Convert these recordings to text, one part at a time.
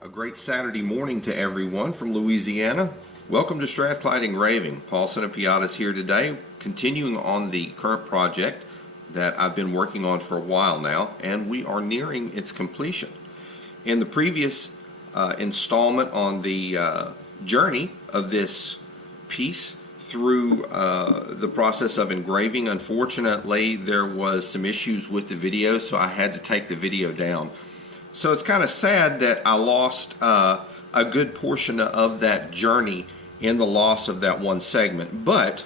A great Saturday morning to everyone from Louisiana. Welcome to Strathclyde Engraving. Paul Sinopiata is here today, continuing on the current project that I've been working on for a while now, and we are nearing its completion. In the previous installment on the journey of this piece through the process of engraving, unfortunately there was some issues with the video, so I had to take the video down. So it's kind of sad that I lost a good portion of that journey in the loss of that one segment. But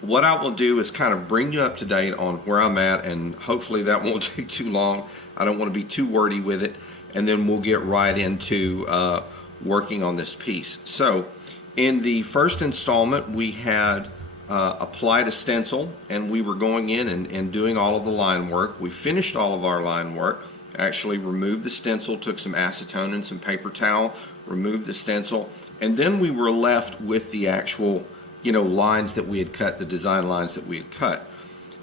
what I will do is kind of bring you up to date on where I'm at, and hopefully that won't take too long. I don't want to be too wordy with it, and then we'll get right into working on this piece. So in the first installment we had applied a stencil, and we were going in and doing all of the line work. We finished all of our line work. Actually removed the stencil, took some acetone and some paper towel, removed the stencil, and then we were left with the actual, lines that we had cut, the design lines that we had cut.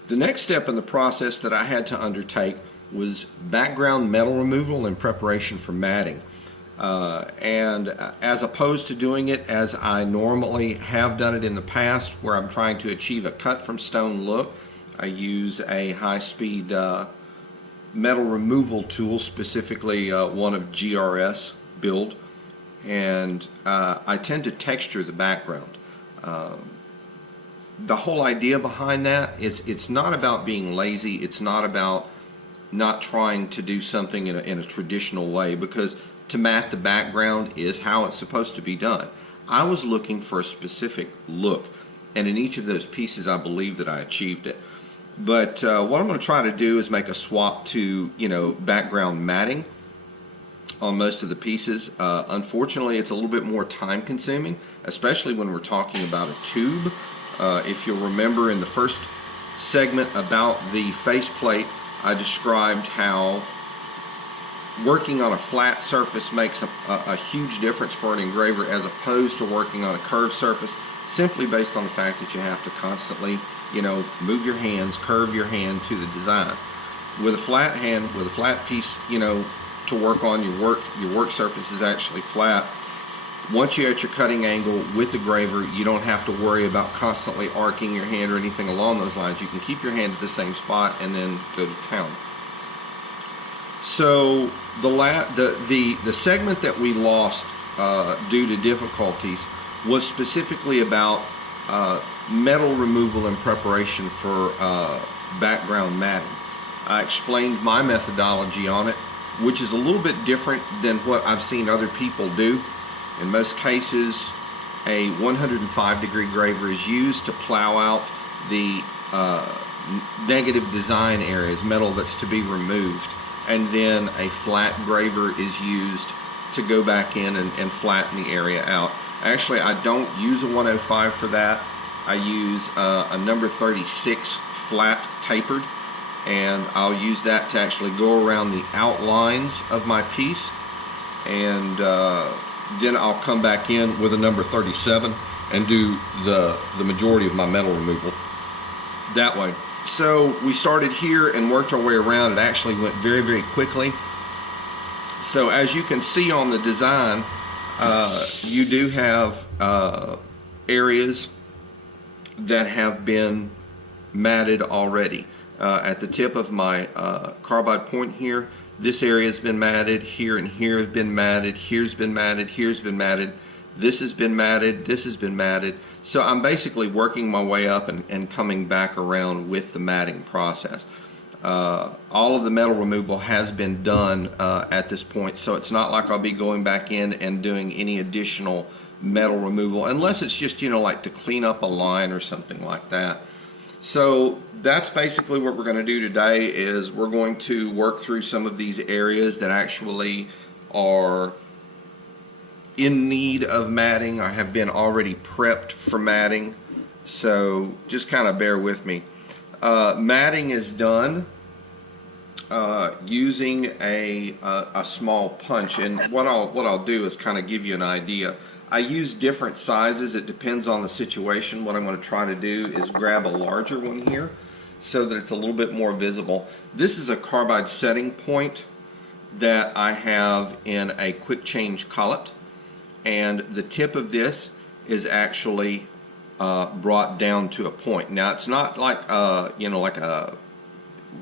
The next step in the process that I had to undertake was background metal removal in preparation for matting. And as opposed to doing it as I normally have done it in the past, where I'm trying to achieve a cut from stone look, I use a high-speed metal removal tool, specifically one of GRS build, and I tend to texture the background. The whole idea behind that is it's not about being lazy, it's not about not trying to do something in a traditional way, because to mat the background is how it's supposed to be done. I was looking for a specific look, and in each of those pieces I believe that I achieved it. But what I'm going to try to do is make a swap to, background matting on most of the pieces. Unfortunately, it's a little bit more time consuming, especially when we're talking about a tube. If you'll remember in the first segment about the faceplate, I described how working on a flat surface makes a huge difference for an engraver as opposed to working on a curved surface, simply based on the fact that you have to constantly move your hands, curve your hand to the design. With a flat hand, with a flat piece, to work on, your work surface is actually flat. Once you're at your cutting angle with the graver, you don't have to worry about constantly arcing your hand or anything along those lines. You can keep your hand at the same spot and then go to town. So the segment that we lost due to difficulties was specifically about metal removal in preparation for background matting. I explained my methodology on it, which is a little bit different than what I've seen other people do. In most cases, a 105-degree graver is used to plow out the negative design areas, metal that's to be removed, and then a flat graver is used to go back in and flatten the area out. Actually, I don't use a 105 for that. I use a number 36 flat tapered, and I'll use that to actually go around the outlines of my piece, and then I'll come back in with a number 37 and do the majority of my metal removal that way. So we started here and worked our way around. It actually went very, very quickly. So as you can see on the design, you do have areas that have been matted already. At the tip of my carbide point here, this area has been matted, here and here have been matted, here's been matted, here's been matted, this has been matted, this has been matted. So I'm basically working my way up and coming back around with the matting process. All of the metal removal has been done at this point, so it's not like I'll be going back in and doing any additional metal removal, unless it's just, like to clean up a line or something like that. So that's basically what we're going to do today, is we're going to work through some of these areas that actually are in need of matting or have been already prepped for matting. So just kind of bear with me. Matting is done using a small punch, and what I'll do is kind of give you an idea. I use different sizes. It depends on the situation. What I'm going to try to do is grab a larger one here so that it's a little bit more visible. This is a carbide setting point that I have in a quick change collet, and the tip of this is actually brought down to a point. Now it's not like like a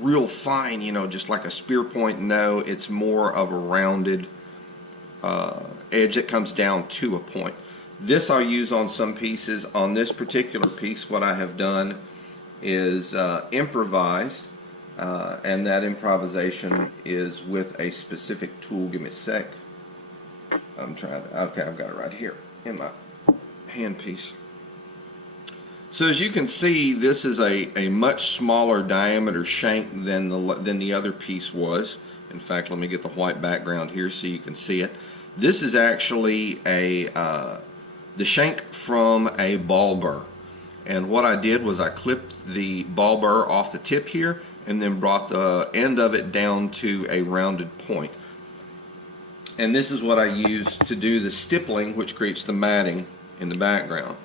real fine, just like a spear point. No, it's more of a rounded edge that comes down to a point. This I'll use on some pieces. On this particular piece, what I have done is improvised, and that improvisation is with a specific tool. Give me a sec. I'm trying to, okay, I've got it right here in my handpiece. So as you can see, this is a much smaller diameter shank than the other piece was. In fact, let me get the white background here so you can see it. This is actually the shank from a ball burr. And what I did was I clipped the ball burr off the tip here and then brought the end of it down to a rounded point. And this is what I used to do the stippling, which creates the matting in the background.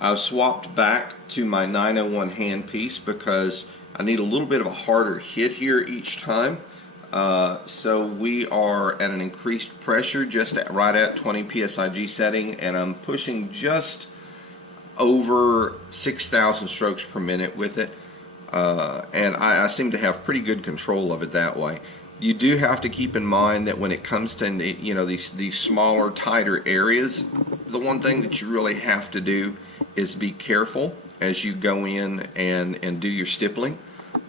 I've swapped back to my 901 handpiece because I need a little bit of a harder hit here each time. So we are at an increased pressure, just right at 20 PSIG setting, and I'm pushing just over 6,000 strokes per minute with it, and I seem to have pretty good control of it that way. You do have to keep in mind that when it comes to these smaller, tighter areas, the one thing that you really have to do is be careful as you go in and do your stippling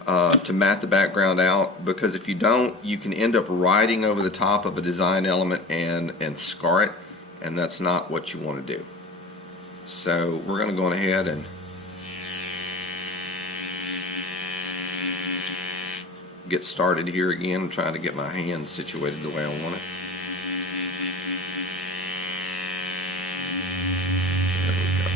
to mat the background out, because if you don't, you can end up riding over the top of a design element and scar it, and that's not what you want to do. So we're going to go ahead and get started here again. I'm trying to get my hands situated the way I want it. There we go.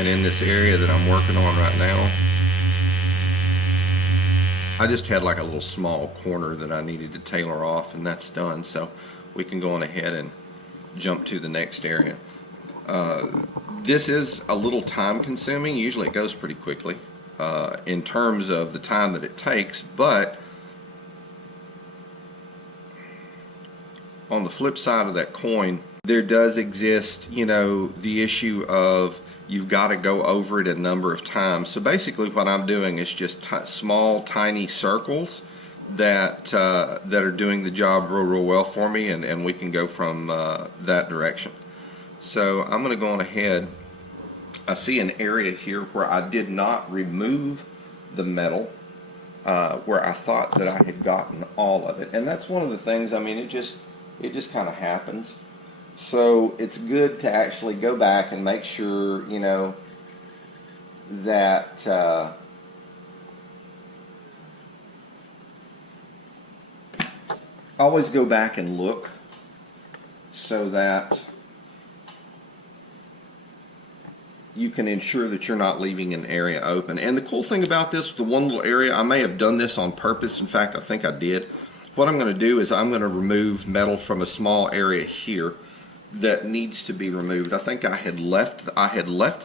And in this area that I'm working on right now, I just had like a little small corner that I needed to tailor off, and that's done. So we can go on ahead and jump to the next area. This is a little time consuming. Usually it goes pretty quickly in terms of the time that it takes, but on the flip side of that coin, there does exist, the issue of you've got to go over it a number of times. So basically what I'm doing is just small, tiny circles that are doing the job real well for me, and we can go from that direction. So I'm going to go on ahead. I see an area here where I did not remove the metal, where I thought that I had gotten all of it, and that's one of the things. I mean, it just kind of happens. So it's good to actually go back and make sure, that always go back and look so that you can ensure that you're not leaving an area open. And the cool thing about this, the one little area, I may have done this on purpose. In fact, I think I did. What I'm going to do is I'm going to remove metal from a small area here that needs to be removed. I think I had left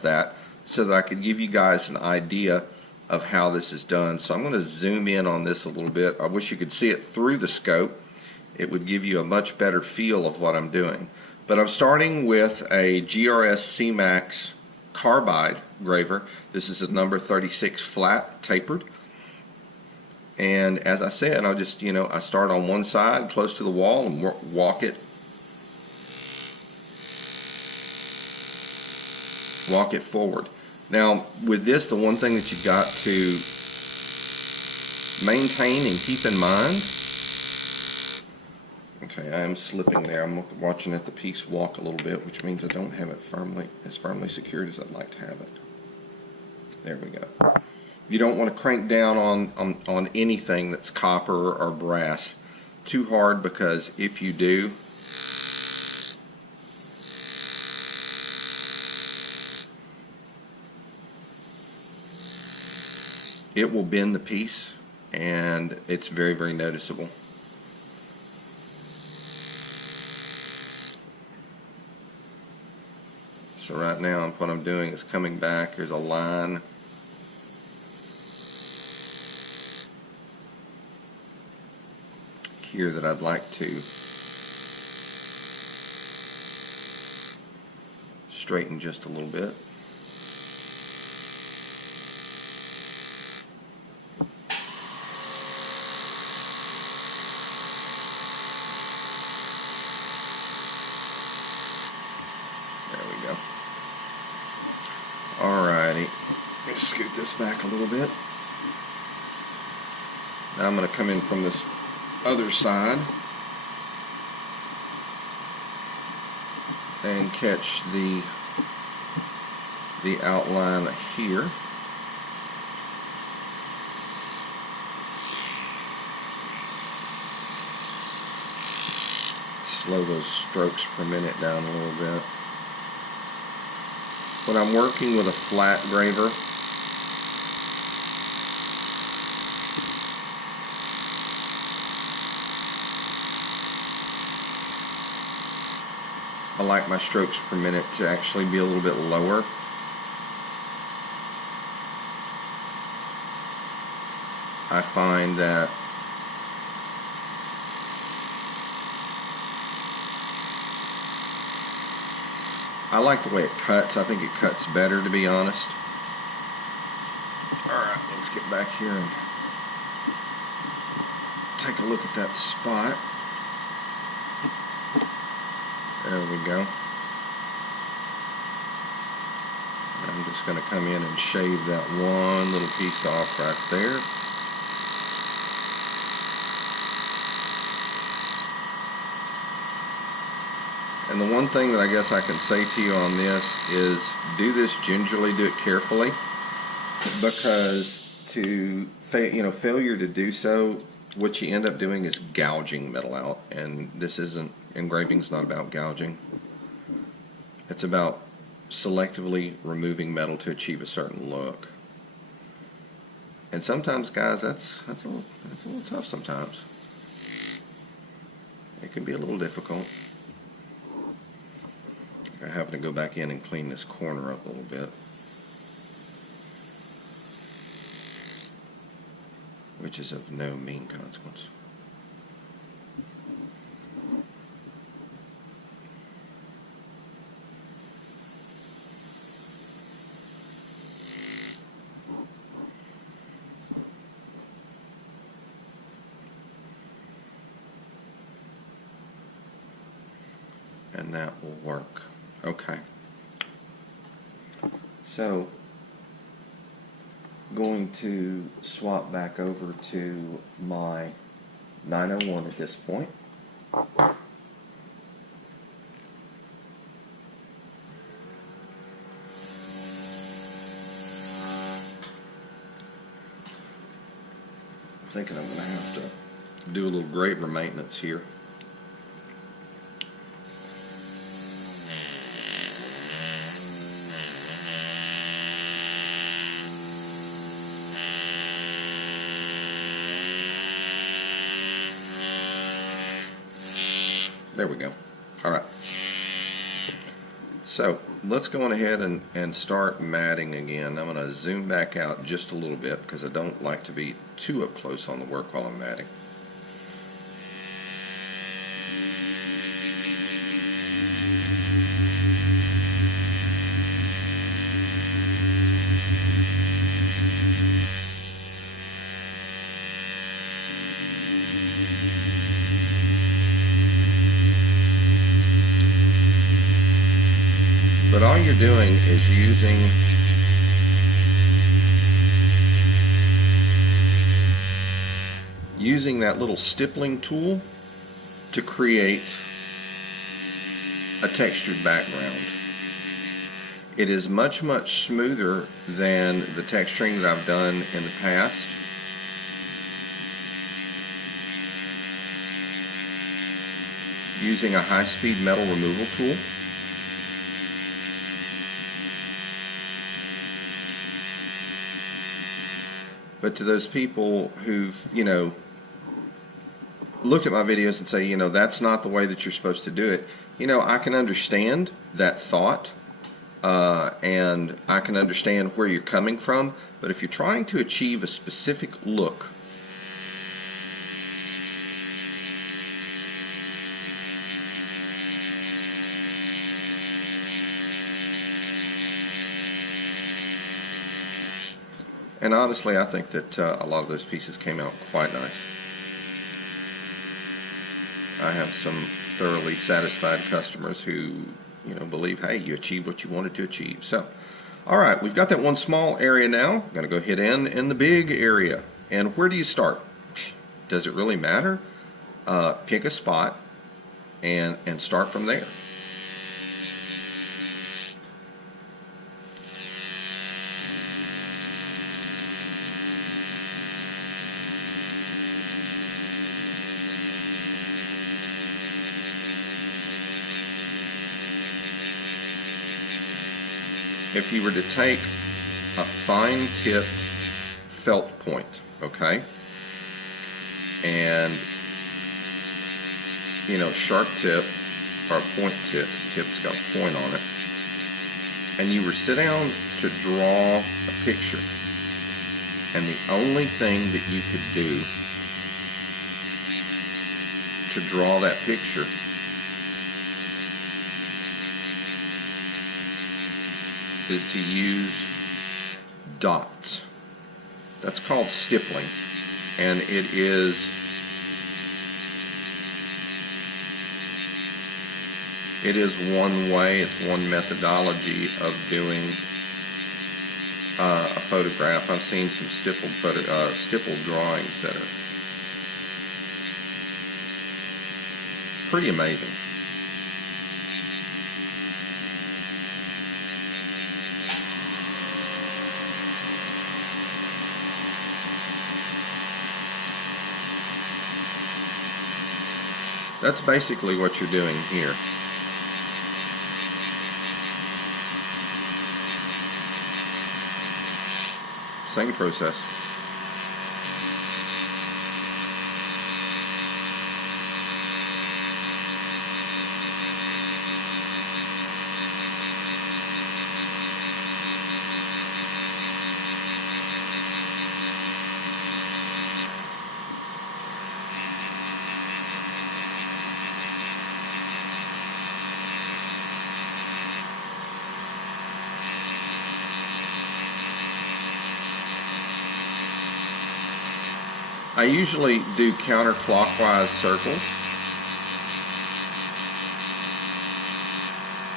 that so that I could give you guys an idea of how this is done. So I'm going to zoom in on this a little bit. I wish you could see it through the scope. It would give you a much better feel of what I'm doing. But I'm starting with a GRS C-Max carbide graver. This is a number 36 flat tapered. And as I said, I'll just, I start on one side close to the wall and walk it forward. Now with this, the one thing that you've got to maintain and keep in mind, okay, I am slipping there. I'm watching the piece walk a little bit, which means I don't have it as firmly secured as I'd like to have it. There we go. You don't want to crank down on anything that's copper or brass too hard, because if you do, it will bend the piece, and it's very, very noticeable. So right now what I'm doing is coming back. There's a line here that I'd like to straighten just a little bit. There we go. Alrighty, let me scoot this back a little bit. Now I'm going to come in from this other side and catch the outline here. Slow those strokes per minute down a little bit. When I'm working with a flat graver, I like my strokes per minute to actually be a little bit lower. I find that I like the way it cuts. I think it cuts better, to be honest. Alright, let's get back here and take a look at that spot. There we go. I'm just going to come in and shave that one little piece off right there. And the one thing that I guess I can say to you on this is do this gingerly, do it carefully, because failure to do so, what you end up doing is gouging metal out, and this isn't, engraving's not about gouging. It's about selectively removing metal to achieve a certain look. And sometimes, guys, that's a little tough sometimes. It can be a little difficult. I have to go back in and clean this corner up a little bit, which is of no mean consequence. And that will work. Okay. So, going to swap back over to my 901 at this point. I'm thinking I'm going to have to do a little graver maintenance here. There we go. All right. So let's go on ahead and start matting again. I'm going to zoom back out just a little bit because I don't like to be too up close on the work while I'm matting. But all you're doing is using that little stippling tool to create a textured background. It is much, much smoother than the texturing that I've done in the past. Using a high-speed metal removal tool. But to those people who've, looked at my videos and say, that's not the way that you're supposed to do it, I can understand that thought, and I can understand where you're coming from, but if you're trying to achieve a specific look, And honestly, I think that a lot of those pieces came out quite nice. I have some thoroughly satisfied customers who, believe, hey, you achieved what you wanted to achieve. So, all right, we've got that one small area now. I'm going to go hit in the big area. And where do you start? Does it really matter? Pick a spot and start from there. If you were to take a fine tip felt point, okay, and sharp tip or point tip, tip's got a point on it, and you were sit down to draw a picture, and the only thing that you could do to draw that picture is to use dots. That's called stippling, and it is one way, it's one methodology of doing a photograph. I've seen some stippled drawings that are pretty amazing. That's basically what you're doing here. Same process. I usually do counterclockwise circles,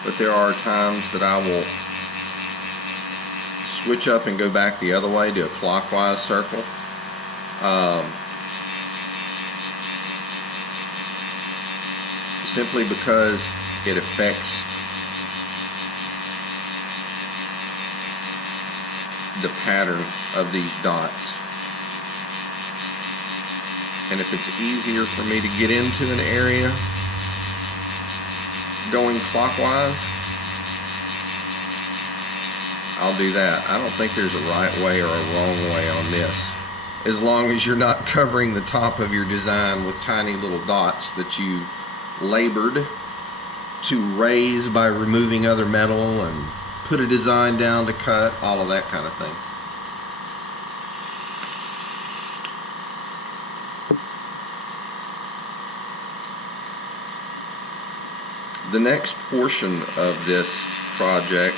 but there are times that I will switch up and go back the other way, do a clockwise circle. Simply because it affects the pattern of these dots. And if it's easier for me to get into an area going clockwise, I'll do that. I don't think there's a right way or a wrong way on this, as long as you're not covering the top of your design with tiny little dots that you labored to raise by removing other metal and put a design down to cut, all of that kind of thing. The next portion of this project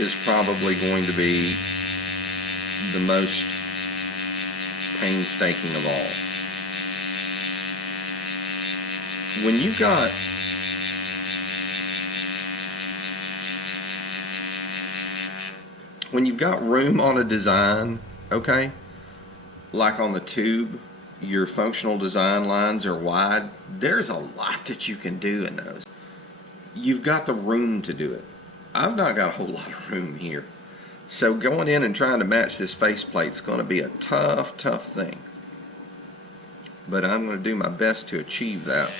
is probably going to be the most painstaking of all. When you've got room on a design, okay, like on the tube, your functional design lines are wide, there's a lot that you can do in those. You've got the room to do it. I've not got a whole lot of room here. So going in and trying to match this faceplate is going to be a tough thing. But I'm going to do my best to achieve that.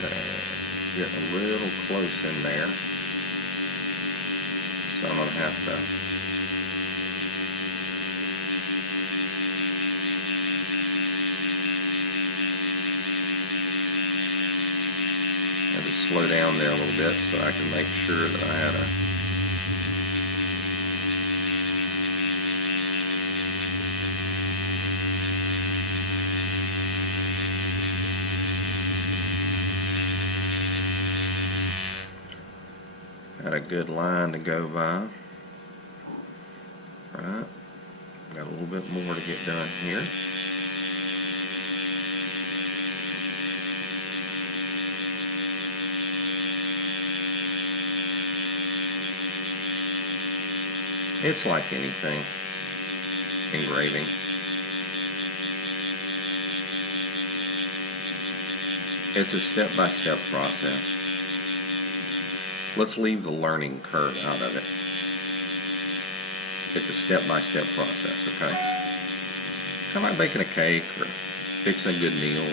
Getting a little close in there, so I'm going to have to slow down there a little bit so I can make sure that I had a good line to go by. Right, got a little bit more to get done here. It's like anything, engraving. It's a step-by-step process. Let's leave the learning curve out of it. It's a step-by-step process, okay? Kind of like baking a cake or fixing a good meal,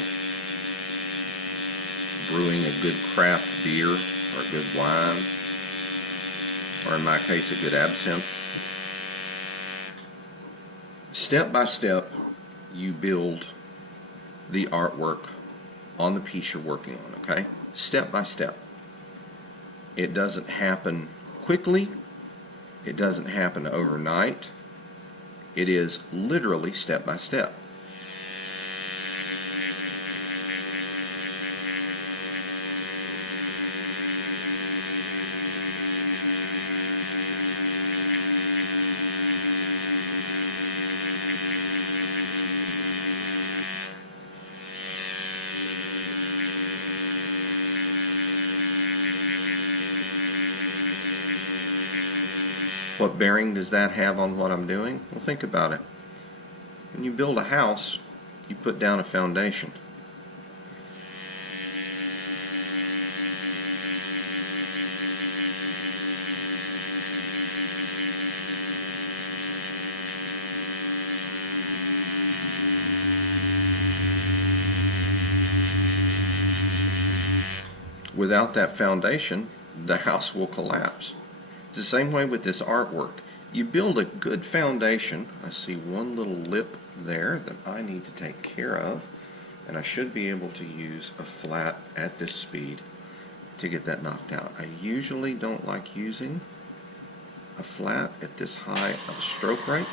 brewing a good craft beer or a good wine, or in my case, a good absinthe. Step by step, you build the artwork on the piece you're working on, okay? Step by step. It doesn't happen quickly. It doesn't happen overnight. It is literally step by step. What bearing does that have on what I'm doing? Well, think about it. When you build a house, you put down a foundation. Without that foundation, the house will collapse. The same way with this artwork. You build a good foundation. I see one little lip there that I need to take care of, and I should be able to use a flat at this speed to get that knocked out. I usually don't like using a flat at this high of a stroke rate.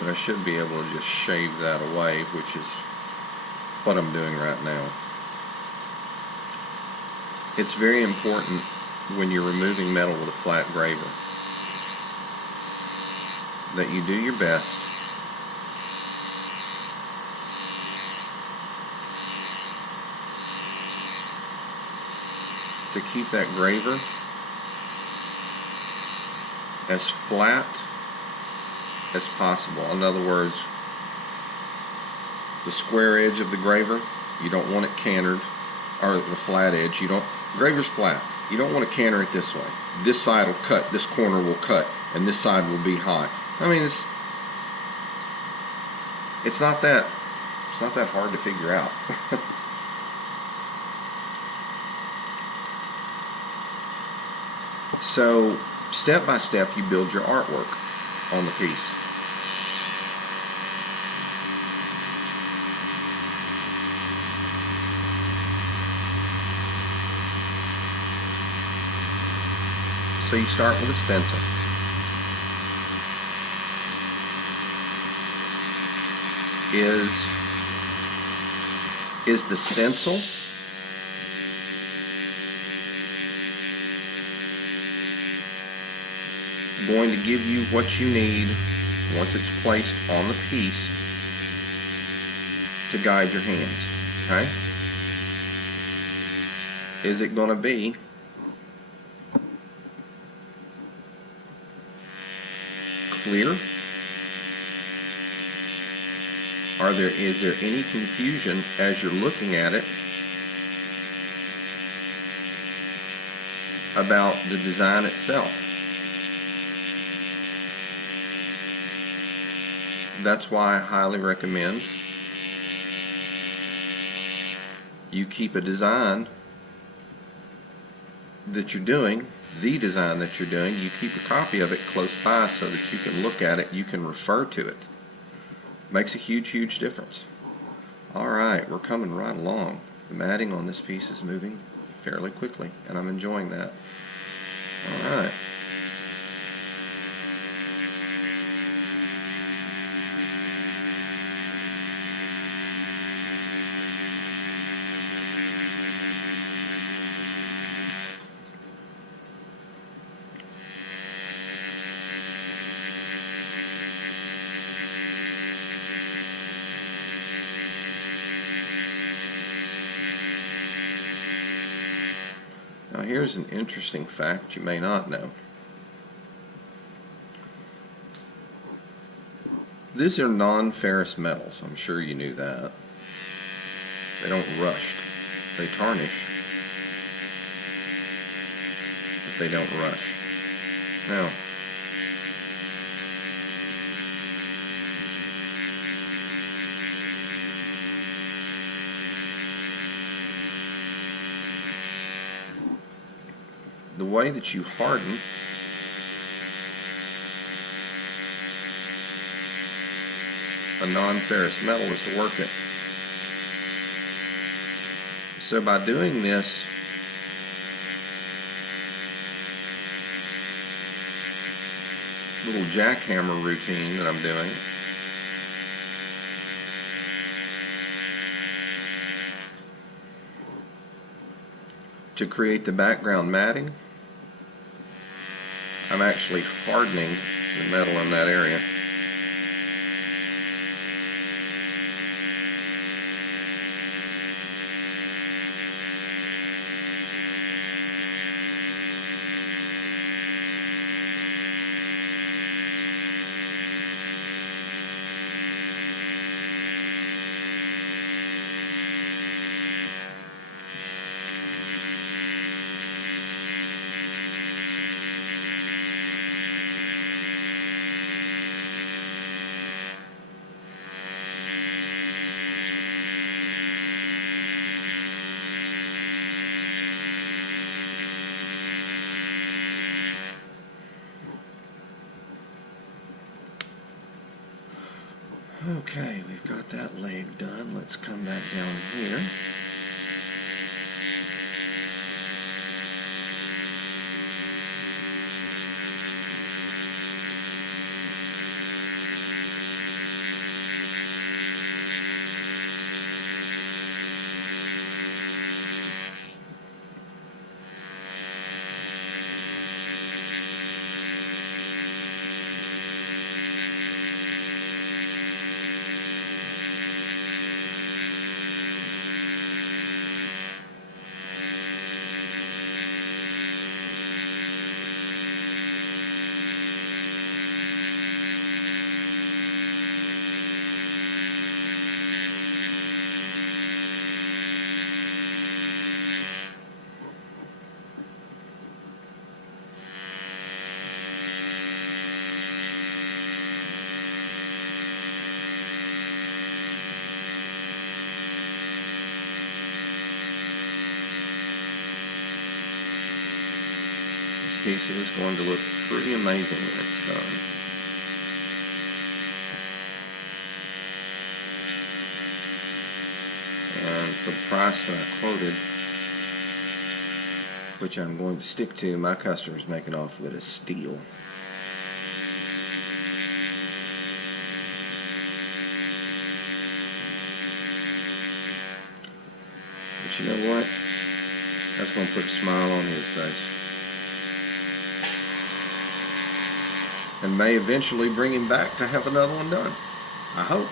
But I should be able to just shave that away, which is what I'm doing right now. It's very important when you're removing metal with a flat graver that you do your best to keep that graver as flat as possible. In other words, the square edge of the graver, you don't want it cantered, or the flat edge, graver's flat. You don't want to canter it this way. This side will cut, this corner will cut, and this side will be high. I mean, it's not that hard to figure out. So, step by step, you build your artwork on the piece. So you start with a stencil. Is the stencil going to give you what you need once it's placed on the piece to guide your hands? Okay? Is it going to be clear? Is there any confusion as you're looking at it about the design itself? That's why I highly recommend you keep a design that you're doing, the design that you're doing, you keep a copy of it close by so that you can look at it, you can refer to it. Makes a huge, huge difference. Alright, we're coming right along. The matting on this piece is moving fairly quickly, and I'm enjoying that. Alright. Now here's an interesting fact you may not know. These are non-ferrous metals. I'm sure you knew that. They don't rust. They tarnish, but they don't rust. Now, the way that you harden a non-ferrous metal is to work it. So by doing this, little jackhammer routine that I'm doing, to create the background matting, I'm actually hardening the metal in that area. Okay, we've got that leg done. Let's come back down here. Piece is going to look pretty amazing when it's done. And for the price that I quoted, which I'm going to stick to, my customer's making off with a steal. But you know what? That's going to put a smile on his face. And may eventually bring him back to have another one done. I hope.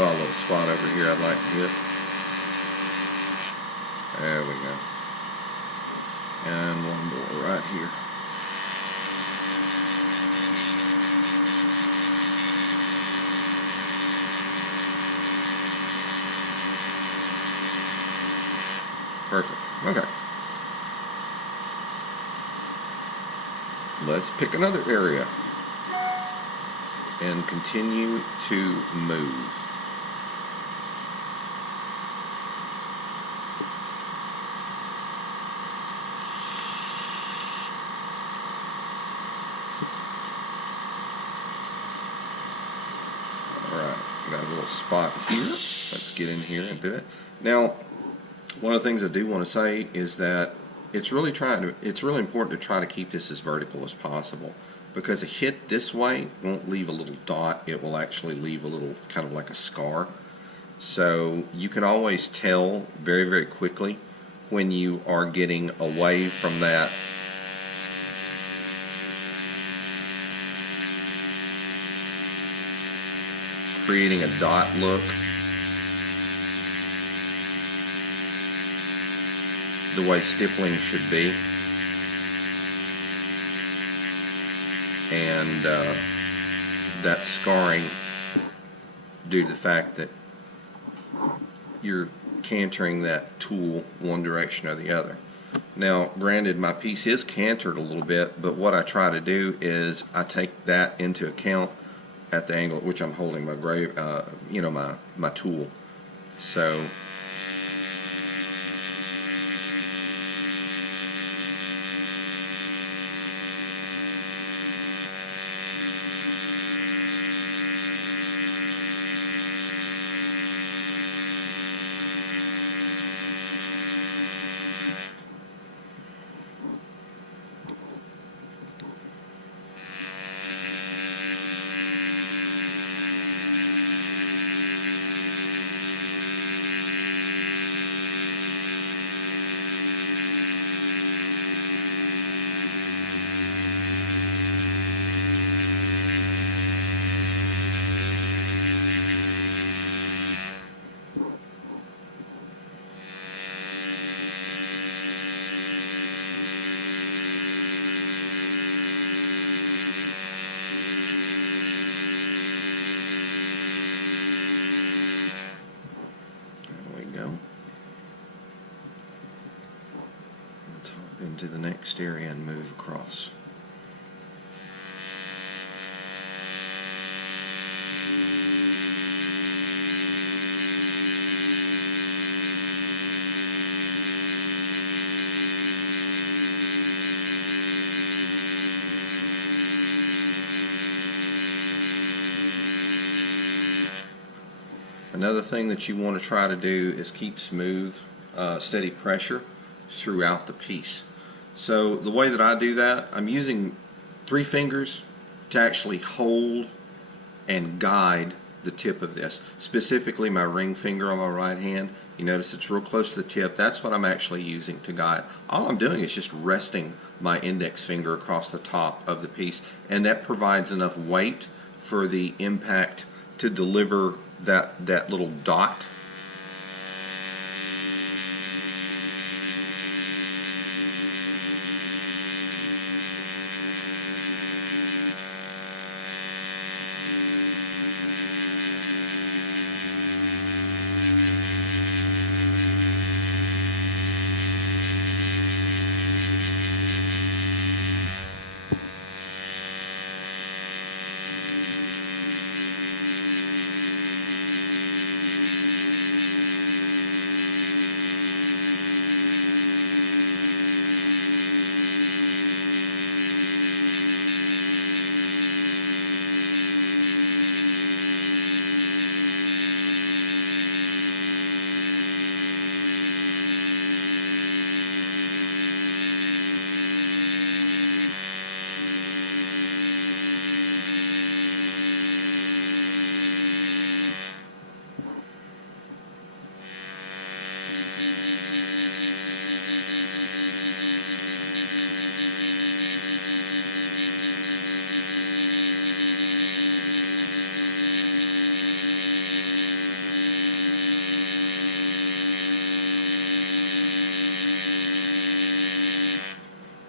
saw a little spot over here I'd like to hit. There we go. And one more right here. Perfect. Okay. Let's pick another area and continue to move. Alright, got a little spot here. Let's get in here and do it. Now, one of the things I do want to say is that it's really important to try to keep this as vertical as possible, because a hit this way won't leave a little dot, it will actually leave a little kind of like a scar. So you can always tell very, very quickly when you are getting away from that creating a dot look. The way stippling should be, and that scarring due to the fact that you're cantering that tool one direction or the other. Now, granted, my piece is cantered a little bit, but what I try to do is I take that into account at the angle at which I'm holding my my tool. So. Into the next area and move across. Another thing that you want to try to do is keep smooth, steady pressure throughout the piece. So the way that I do that, I'm using 3 fingers to actually hold and guide the tip of this. Specifically my ring finger on my right hand. You notice it's real close to the tip. That's what I'm actually using to guide. All I'm doing is just resting my index finger across the top of the piece, and that provides enough weight for the impact to deliver that little dot.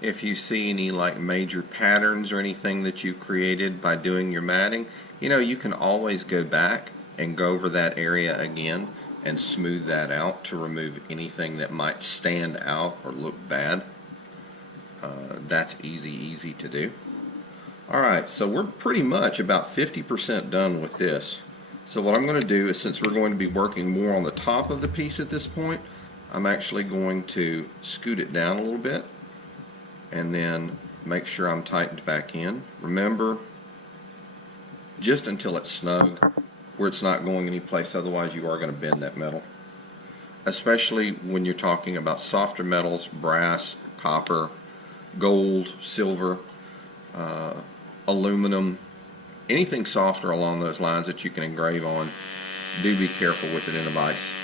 if you see any like major patterns or anything that you created by doing your matting, you know, you can always go back and go over that area again and smooth that out to remove anything that might stand out or look bad. That's easy to do. Alright, so we're pretty much about 50% done with this. So what I'm going to do is, since we're going to be working more on the top of the piece at this point, I'm actually going to scoot it down a little bit and then make sure I'm tightened back in. Remember, just until it's snug, where it's not going anyplace, otherwise you are going to bend that metal. Especially when you're talking about softer metals, brass, copper, gold, silver, aluminum, anything softer along those lines that you can engrave on. Do be careful with it in a vise.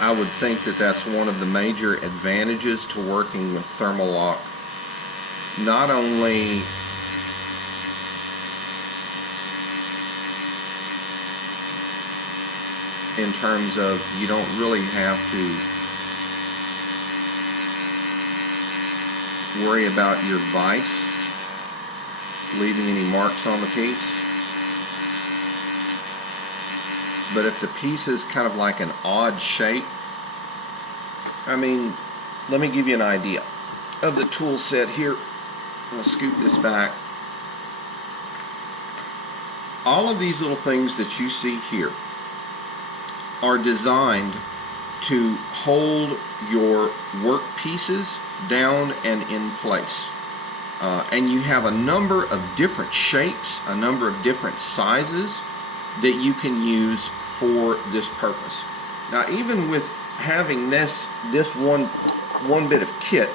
I would think that that's one of the major advantages to working with thermal lock. Not only in terms of you don't really have to worry about your vise leaving any marks on the piece, but if the piece is kind of like an odd shape, I mean, let me give you an idea of the tool set here. I'll scoot this back. All of these little things that you see here are designed to hold your work pieces down and in place. And you have a number of different shapes, a number of different sizes that you can use for this purpose. Now, even with having this one bit of kit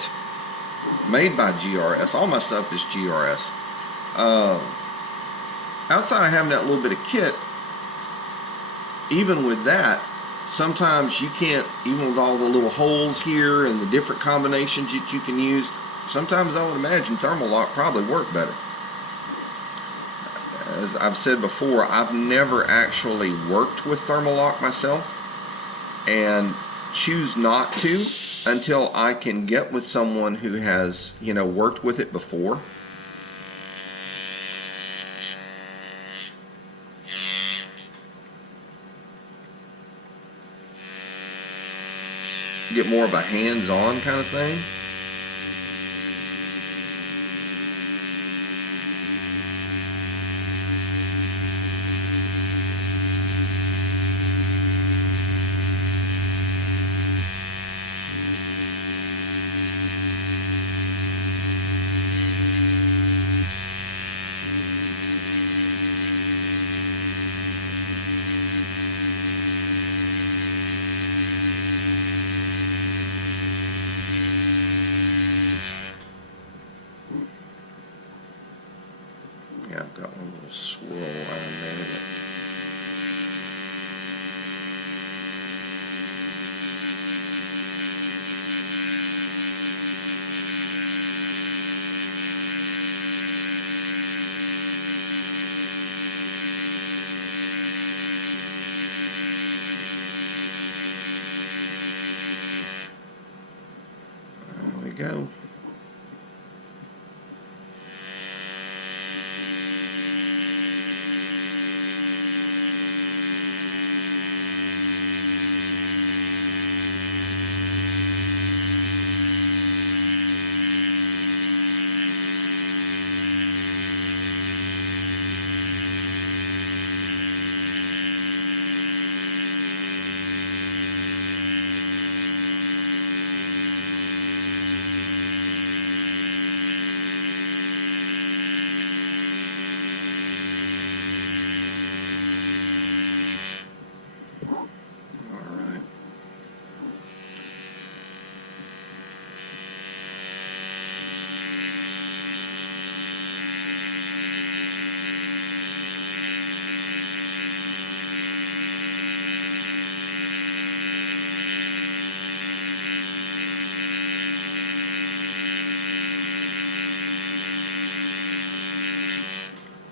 made by GRS, all my stuff is GRS. Outside of having that little bit of kit, even with that, sometimes you can't, even with all the little holes here and the different combinations that you can use, sometimes I would imagine thermal lock probably work better. As I've said before, I've never actually worked with thermal lock myself, and choose not to until I can get with someone who has, you know, worked with it before. Get more of a hands-on kind of thing. Yeah, I've got one little swirl around there. There we go.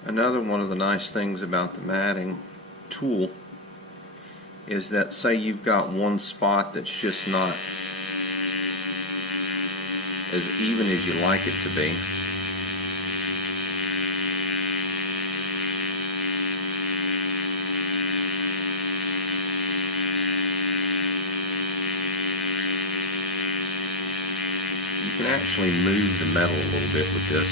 Another one of the nice things about the matting tool is that, say you've got one spot that's just not as even as you like it to be. You can actually move the metal a little bit with this.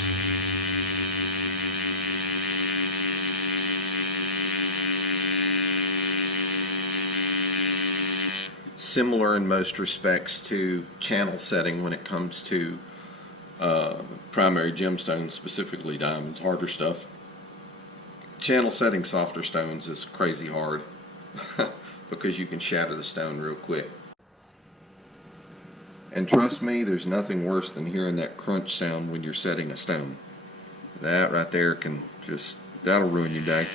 Similar in most respects to channel setting when it comes to primary gemstones, specifically diamonds, harder stuff. Channel setting softer stones is crazy hard because you can shatter the stone real quick. And trust me, there's nothing worse than hearing that crunch sound when you're setting a stone. That right there can just, that'll ruin your day.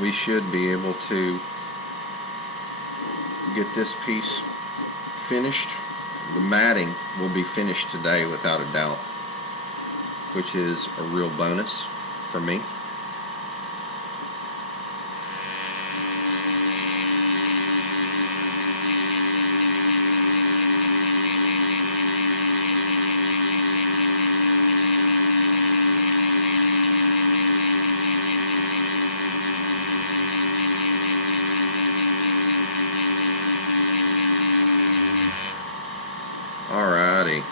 We should be able to get this piece finished. The matting will be finished today without a doubt, which is a real bonus for me. Alrighty.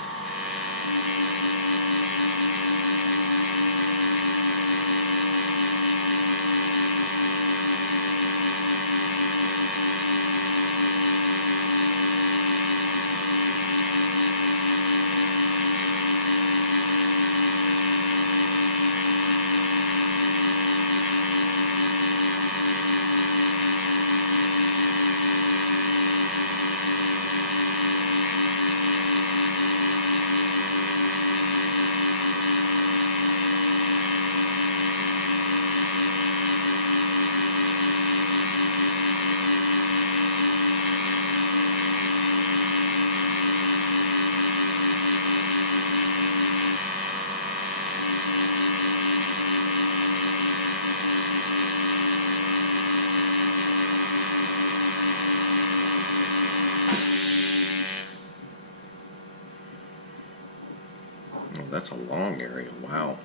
Oh, that's a long area. Wow.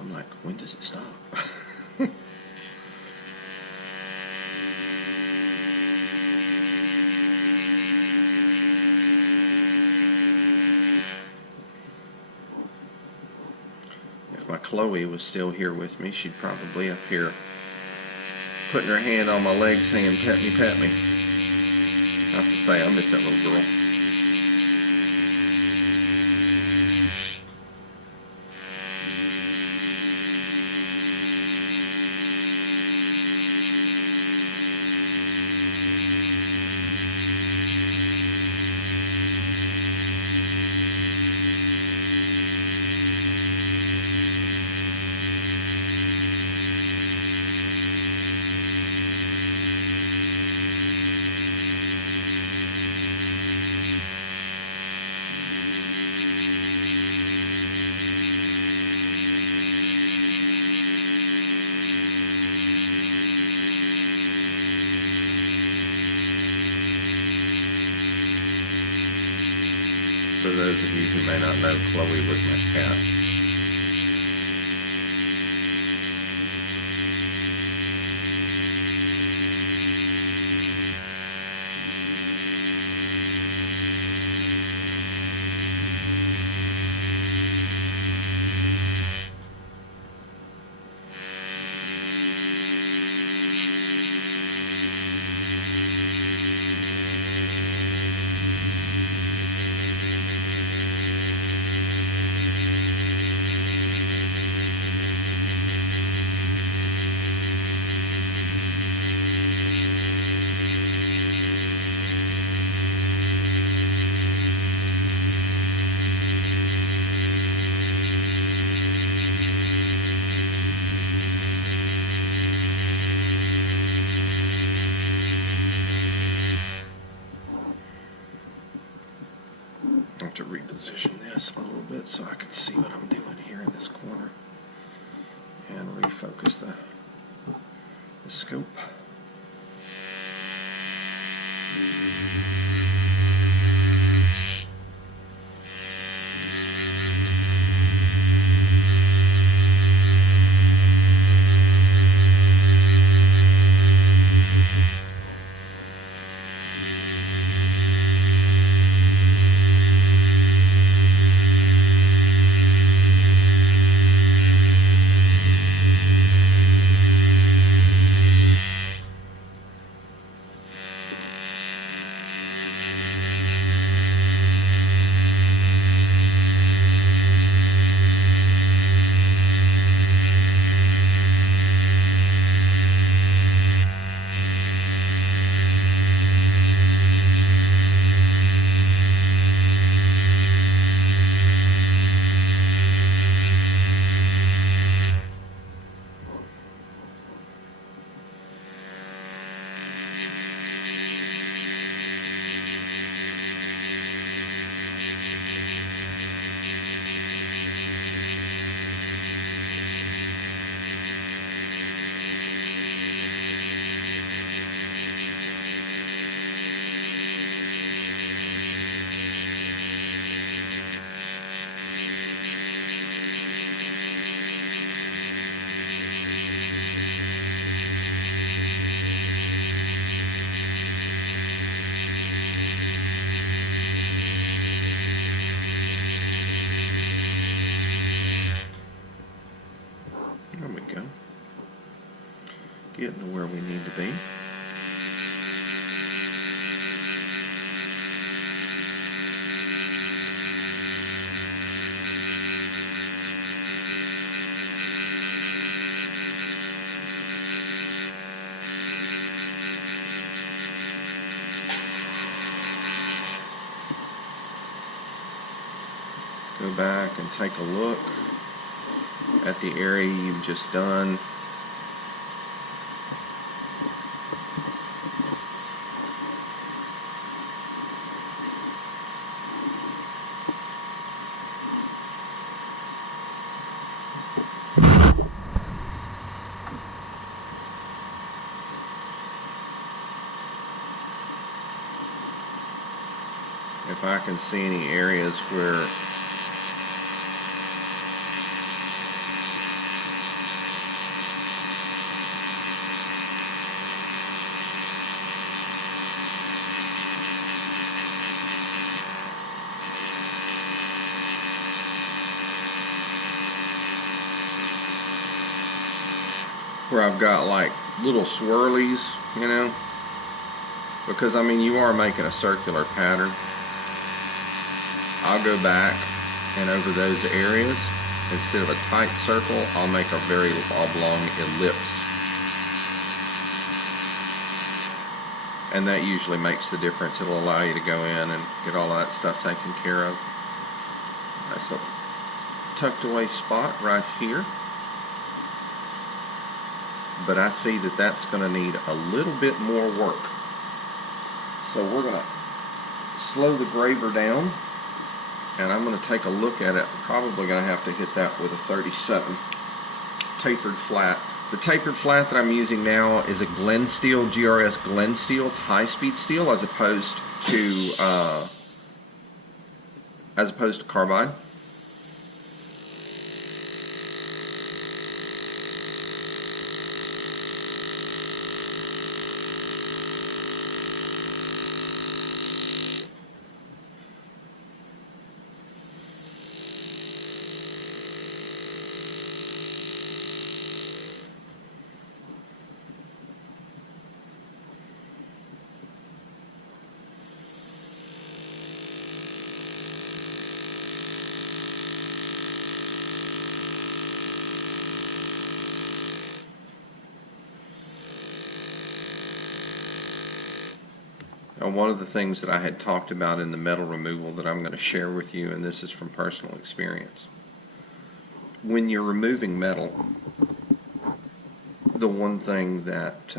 I'm like, when does it stop? If my Chloe was still here with me, she'd probably up here putting her hand on my leg saying, "Pet me, pet me." I have to say, I miss that little girl. For those of you who may not know, Chloe was my cat. I have to reposition this a little bit so I can see what I'm doing here in this corner and refocus the scope. There we go. Getting to where we need to be. Go back and take a look at the area you've just done. If I can see any areas where I've got like little swirlies, you know, because I mean you are making a circular pattern. I'll go back and over those areas, instead of a tight circle, I'll make a very oblong ellipse. And that usually makes the difference. It'll allow you to go in and get all that stuff taken care of. Nice little tucked away spot right here. But I see that that's going to need a little bit more work. So we're going to slow the graver down, and I'm going to take a look at it. Probably going to have to hit that with a 37 tapered flat. The tapered flat that I'm using now is a Glen Steel, GRS Glen Steel. It's high-speed steel as opposed to as opposed to carbide. Now, one of the things that I had talked about in the metal removal that I'm going to share with you, and this is from personal experience. When you're removing metal, the one thing that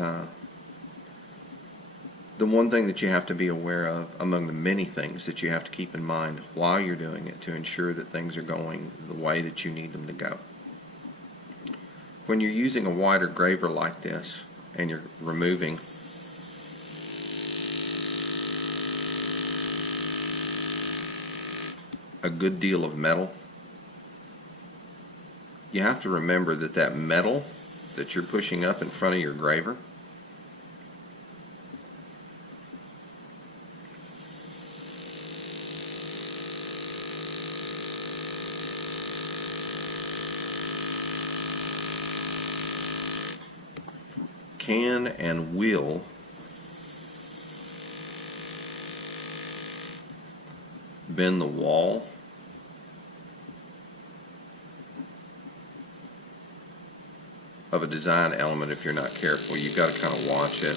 you have to be aware of, among the many things that you have to keep in mind while you're doing it to ensure that things are going the way that you need them to go. When you're using a wider graver like this and you're removing a good deal of metal, you have to remember that that metal that you're pushing up in front of your graver can and will bend the wall of a design element if you're not careful. You've got to kind of watch it.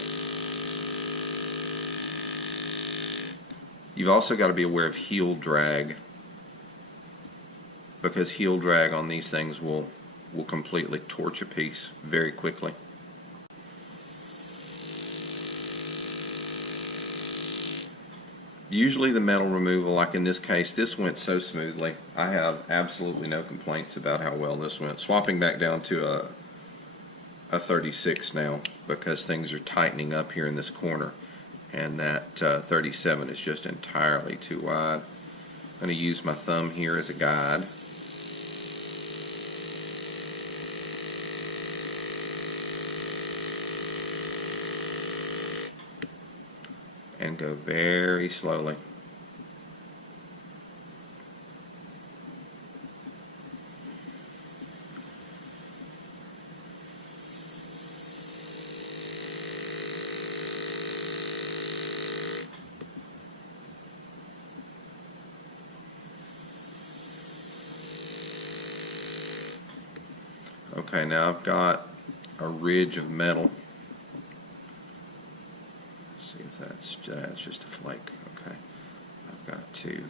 You've also got to be aware of heel drag, because heel drag on these things will completely torch a piece very quickly. Usually the metal removal, like in this case, this went so smoothly. I have absolutely no complaints about how well this went. Swapping back down to a 36 now, because things are tightening up here in this corner, and that 37 is just entirely too wide. I'm going to use my thumb here as a guide. And go very slowly. Okay, now I've got a ridge of metal. See if that's just a flake. Okay, I've got to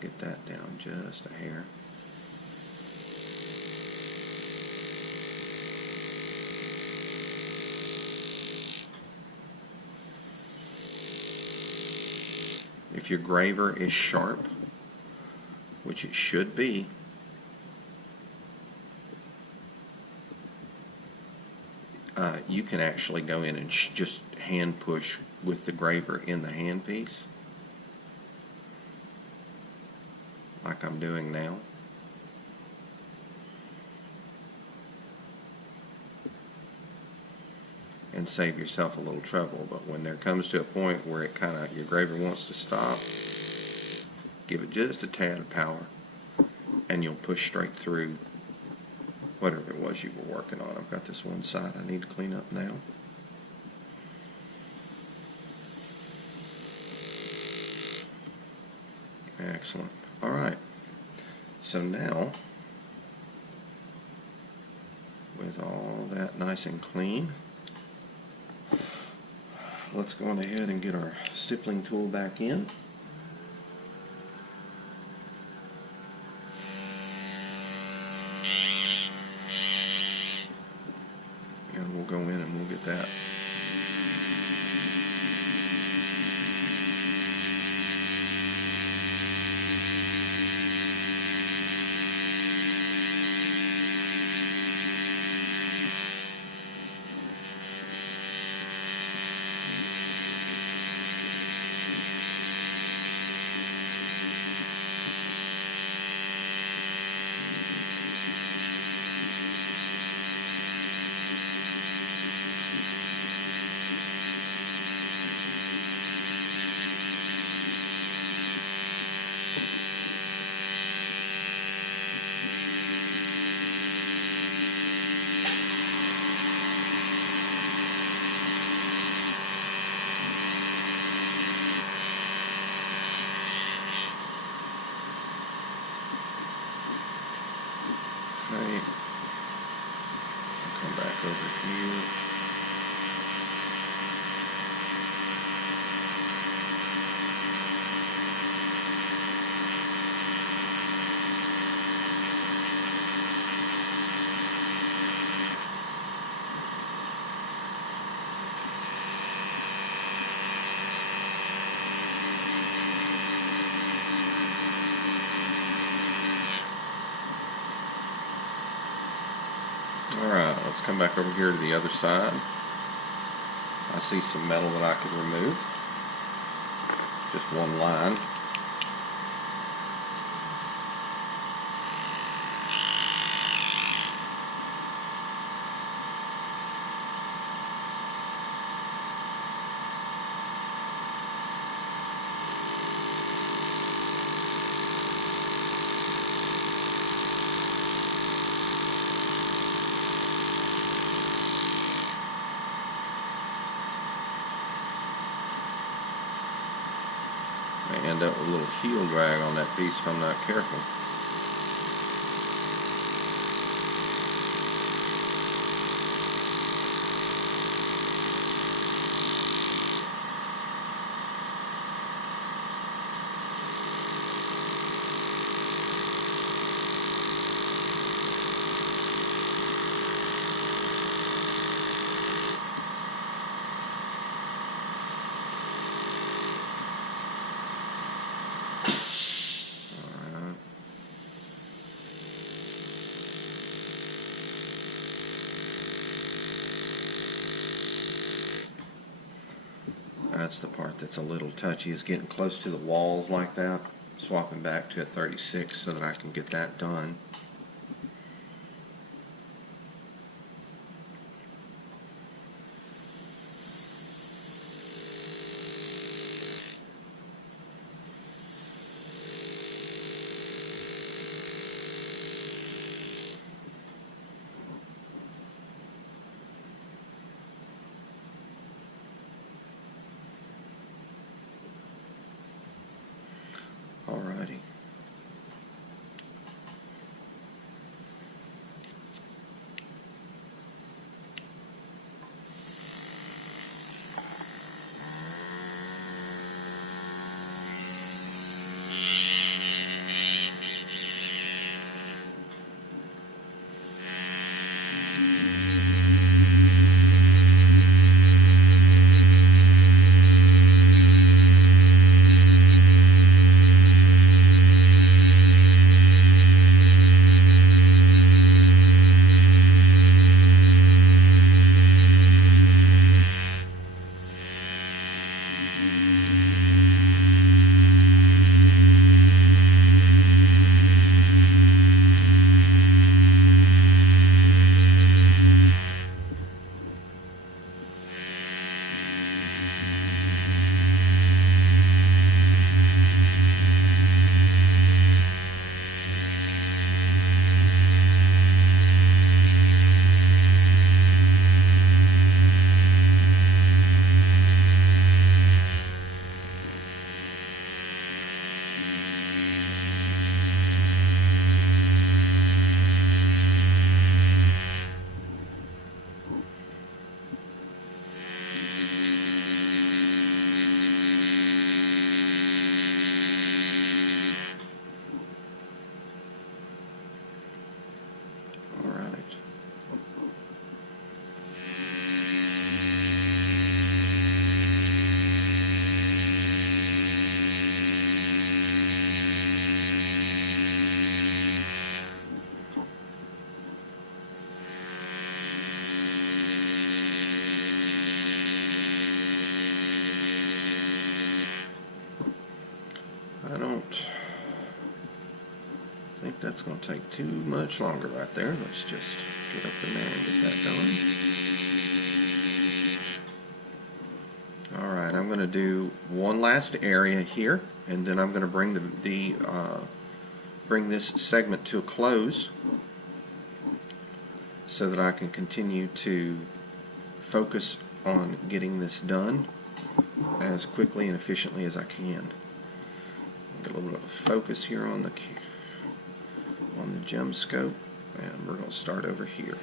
get that down just a hair. If your graver is sharp, which it should be, you can actually go in and just hand push with the graver in the handpiece, like I'm doing now. And save yourself a little trouble. But when there comes to a point where your graver wants to stop, give it just a tad of power, and you'll push straight through whatever it was you were working on. I've got this one side I need to clean up now. Excellent. All right. So now, with all that nice and clean, let's go on ahead and get our stippling tool back in. And we'll go in and we'll get that. Okay. Come back over here. Alright, let's come back over here to the other side. I see some metal that I could remove. Just one line. I end up with a little heel drag on that piece if I'm not careful. That's the part that's a little touchy, is getting close to the walls like that. Swapping back to a 36 so that I can get that done. Alrighty. I don't think that's going to take too much longer right there. Let's just get up in there and get that going. Alright, I'm going to do one last area here, and then I'm going to bring bring this segment to a close so that I can continue to focus on getting this done as quickly and efficiently as I can. Get a little bit of focus here on the gem scope. And we're going to start over here.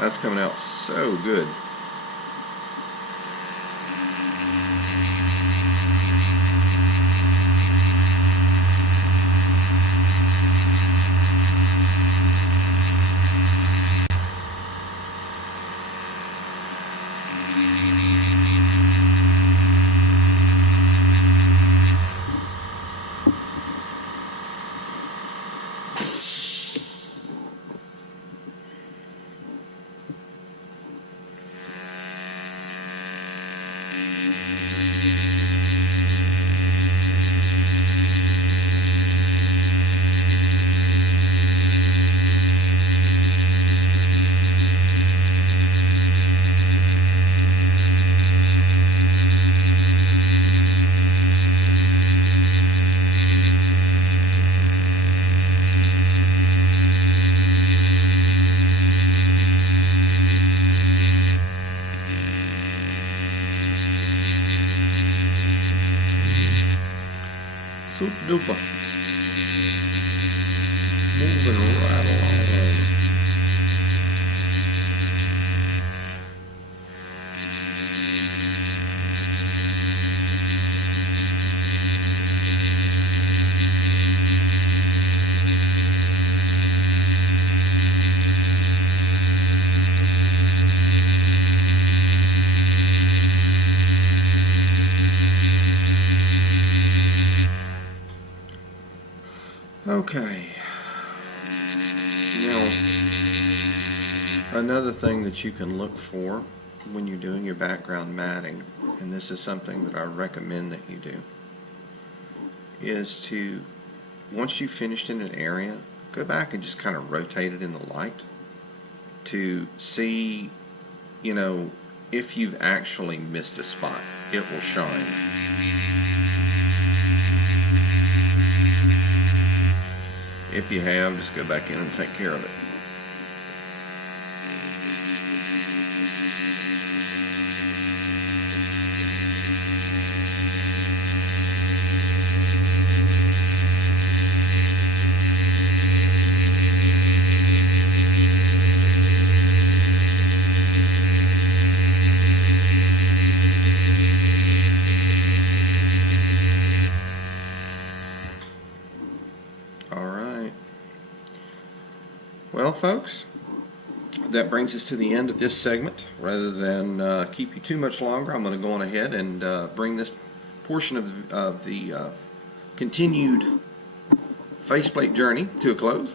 That's coming out so good. Super duper. Moving right along. Okay. Now, another thing that you can look for when you're doing your background matting, and this is something that I recommend that you do, is to, once you've finished in an area, go back and just kind of rotate it in the light to see, you know, if you've actually missed a spot. It will shine. If you have, just go back in and take care of it. Well, folks, that brings us to the end of this segment. Rather than keep you too much longer, I'm going to go on ahead and bring this portion of the continued faceplate journey to a close.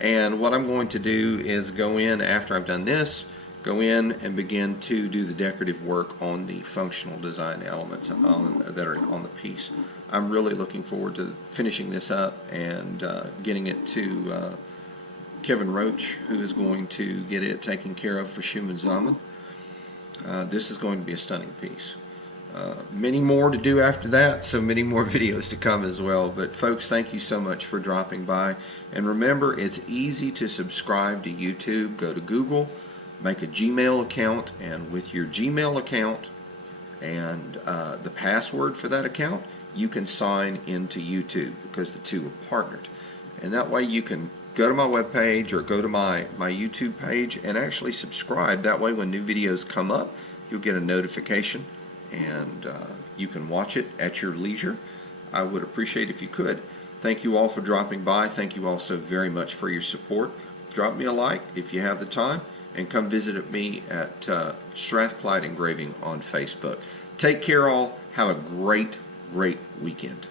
And what I'm going to do is go in, after I've done this, go in and begin to do the decorative work on the functional design elements that are on the piece. I'm really looking forward to finishing this up and getting it to Kevin Roach, who is going to get it taken care of for Schumann Zaman. This is going to be a stunning piece. Many more to do after that, so many more videos to come as well. But folks, thank you so much for dropping by. And remember, it's easy to subscribe to YouTube. Go to Google, make a Gmail account, and with your Gmail account and the password for that account, you can sign into YouTube, because the two are partnered. And that way you can go to my webpage or go to my YouTube page and actually subscribe. That way when new videos come up, you'll get a notification and you can watch it at your leisure. I would appreciate if you could. Thank you all for dropping by. Thank you all so very much for your support. Drop me a like if you have the time, and come visit me at Strathclyde Engraving on Facebook. Take care all. Have a great weekend.